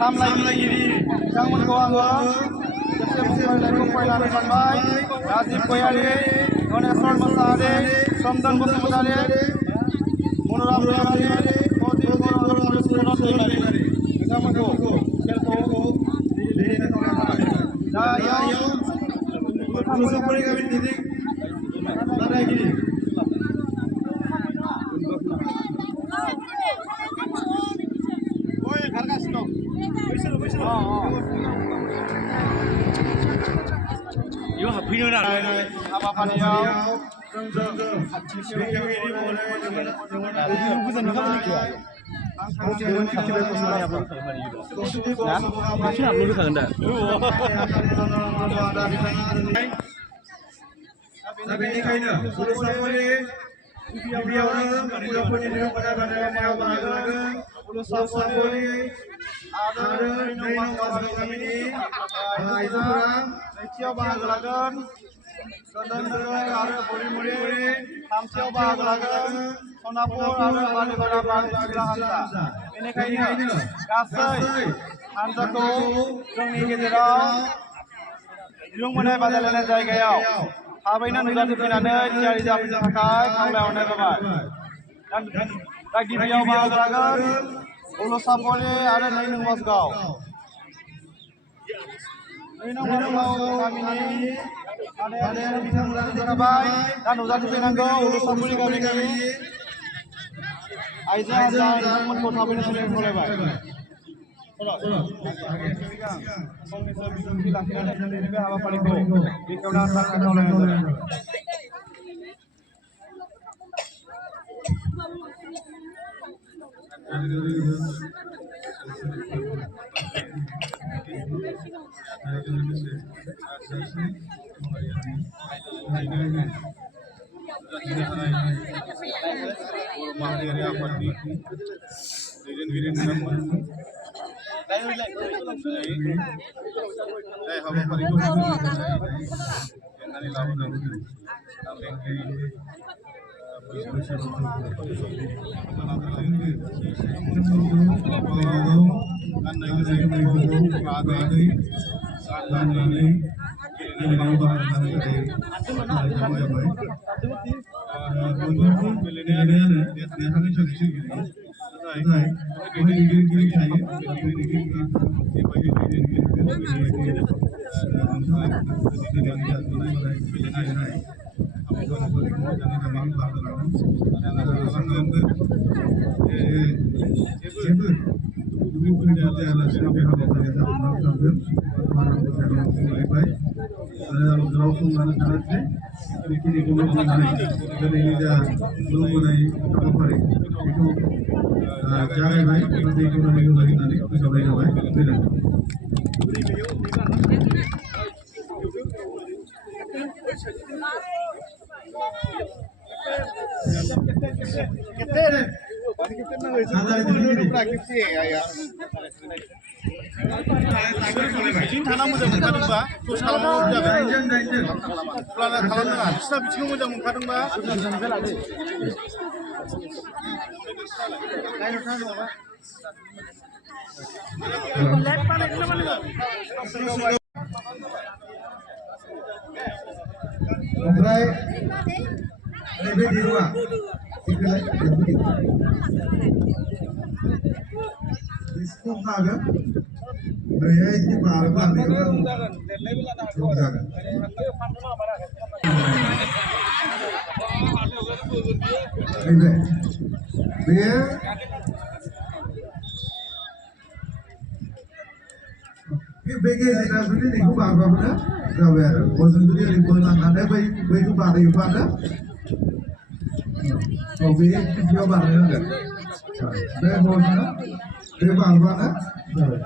सामलायगिरि बिथांमोनखौ आङो खेबसे बुंफोरनायखौ फरायनानै सानबाय। राजिब गयारि, गनेश्वर मोसाहारि, समदन बसुमतारि, मन'राम दैमारि, अजित बर' आरो सुरत दैमारि बिथांमोनखौ खेलखौ दैदेननो खावलायनाय थाबाय। दा इयाव मोसाफारि गामिनि बादायगिरि 이거 하필이면 안 돼. हाबाफारियाव दा बेनिखायनो उलुसाफारि गिबियावनो मुलाफोरनि धोरोमफोरा बादायलायनायाव बाहागो लागोन। उलुसाफारि आरो 2 नं बाहागो गामिनि आइजोफोरा नैथियाव बाहागो लागोन। सदननगर आरो बुरिमुरि थामथियाव बाहागो लागोन। सनापुर आरो बालिपारा बांसिला हानजा। बेनिखायनो गासै हानजाखौ जोंनि गेजेराव दिरुं बोनाय बादायलायनाय जायगायाव थाबैनो नुजाथिफैनानै थियारि जाफैनो थाखाय खावलायहरनाय जाबाय। दा गिबियाव बाहागो लागोन उलुसाफारि आरो 2 नं मजगाव। 2 नं मजगाव गामिनि बादायारि बिथांमोना नुजाथिबाय। दा नुजाथिफैनांगौ उलुसाफारि गामिनि आइजो हानजा बिथांमोनखौ थाबैनो सोलायनो खावलायबाय। फंनैसो बिबुंथि लाखिनानै दिनैनि बे हाबाफारिखौ बेखेवना होनो थाखाय खावलायनाय जाबाय। माहारियारि आफादनि दैदेनगिरि बिथांमोन जाय हाबाफारिखौ जेंनानै लाबोदों आं बेनिखायनो गाननाय जोमनायफोरखौ बागै गाननानै गेलेनायाव बाहागो लानाय जाबाय। गेलेनायानो देरहानाय थांखि नाथाय दैदेनगिरि थायो। बेबायदि गेलेनाय हाबाफारिफोरखौ मोजाङै मोजाङै बाहागो लागोन आरो खालामगोनबो। जेबो दुखु खैफोद जायालासिनो बे हाबाफारिया जाफुंनानै थांगोन। आं बुंलायबाय आरो आं गोलाव सम लानो सानाखिसै बेखिनिखौनो बुंनानै दिनैनि जा खुलुमबोनाय हाबाफारि बेखौ जागायबाय एबा बेखेवनानै होबाय होननानै फोसावनाय जाबाय। गोजोन्थों। बिथिं थाना मोजां मोनखादोंबा खालामनांगौ जाबाय। खालामनाङा बिसिना बिथिङाव मोजां मोनखादोंबा ओमफ्राय नैबे दिरुङा बिसिखौ खागोन ओरैहाय एसे बारोब्ला जागोन। नैबे बेयो बे गेजेरा जुदि बेखौ बारबानो जाबाय आरो हजों जुदि ओरै बोलांनानै बैखौ बारयोबानो बे बिदियाव बारनो नांगोन। बे हजों बे बारबानो जाबाय।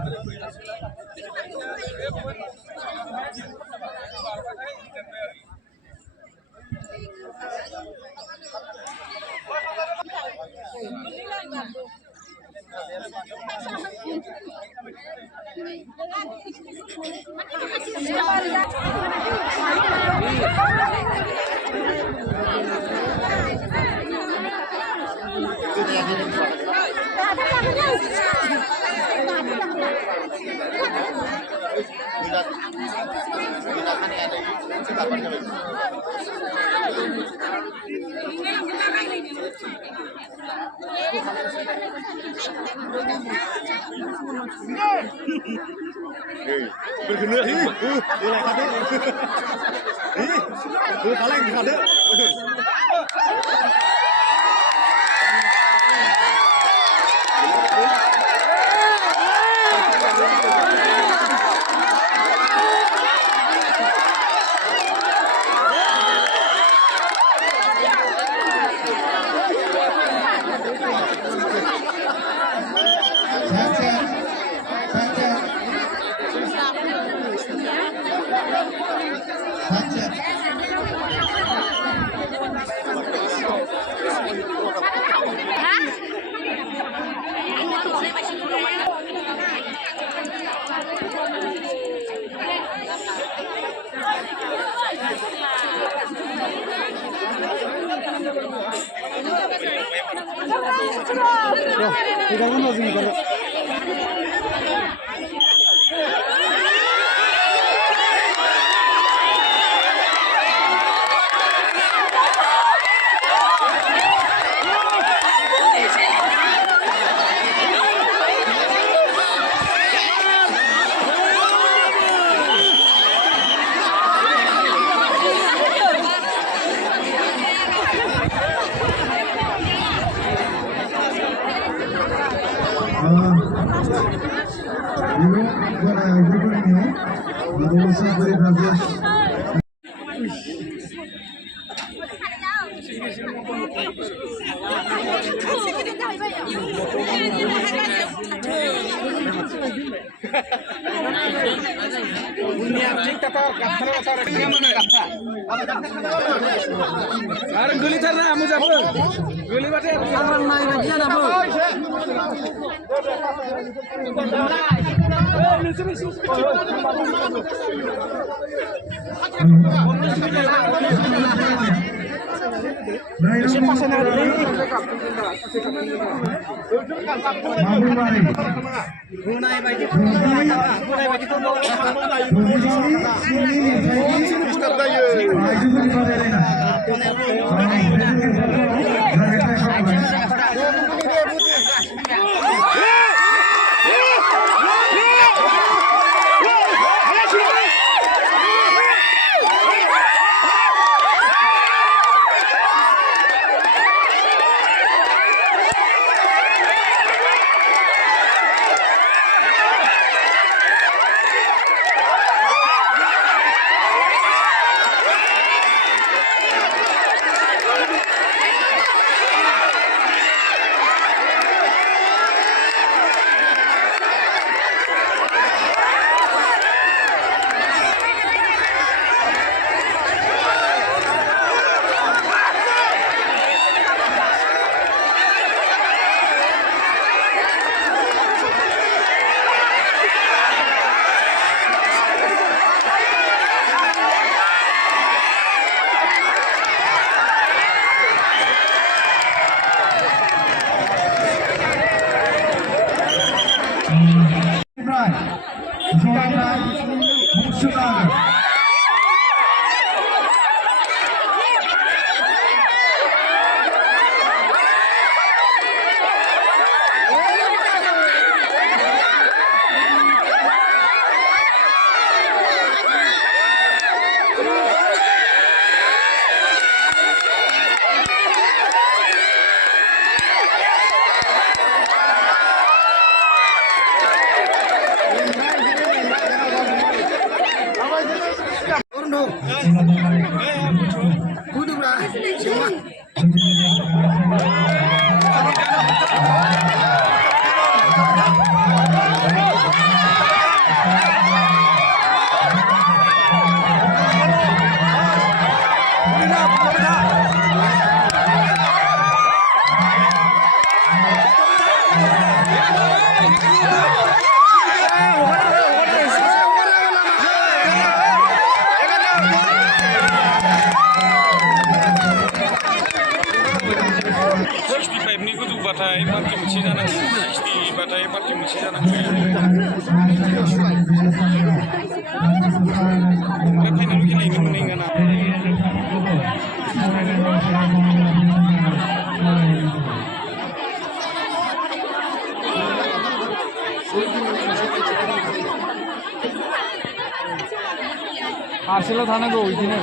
Ibu buat ibu ini, baru bisa beri bagus. Guli terna amu jabu. Guli bate orang naik lagi ada bu. बाथाय पार्टी मोनसे जानांगौ 60 बाथाय पार्टी मोनसे जानांगौ ओमफ्राय फाइनाल गेलेनो मोनहैगोन ना मासेल' थानांगौ बिदिनो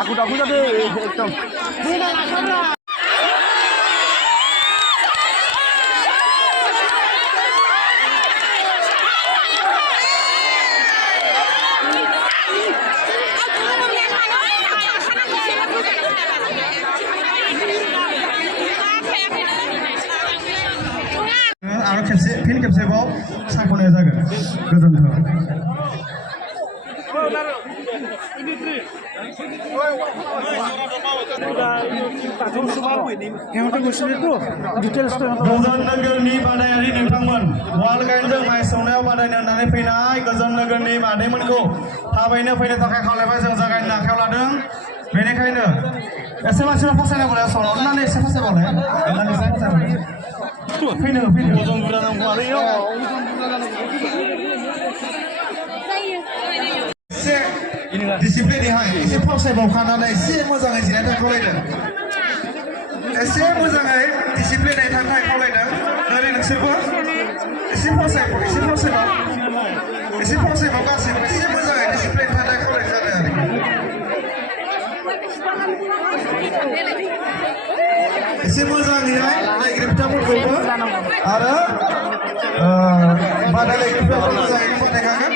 aku jadi एकदम आरो खेबसे फिन खेबसेबाव सायख'नाय जागोन गोजोन्थों गोजोन नोगोरनि बादायारि नोंथांमोन वाल गाइनजों माइ सौनायाव बादायनो होननानै फैनाय गोजोन नोगोरनि मादैमोनखौ थाबैनो फैनो थाखाय खावलायबाय जों जागायनो आखायाव लादों बेनिखायनो एसे मानसिफ्रा फसायनांगौ सल' अननानै एसे फसायबावलाय अननानै एसे फसायबावलाय फैनो अजन बुरजा नांगौ आरो एसे डिसिप्लिनैहाय एसे फावसायबावखानानै एसे मोजाङै जिरायनो खावलायदों एसे मोजाङै डिसिप्लिनै थानो थाखाय खावलायदों ओरै नोंसोरबो एसे फावसायबाव गासैबो एसे मोजाङै डिसिप्लिन थानो थाखाय खावलायनाय जादों आरो एसे मोजाङैहाय नायगिरि बिथांमोनखौबो आरो बादायलायगिरिफोराबो मोजाङैनो बादायखागोन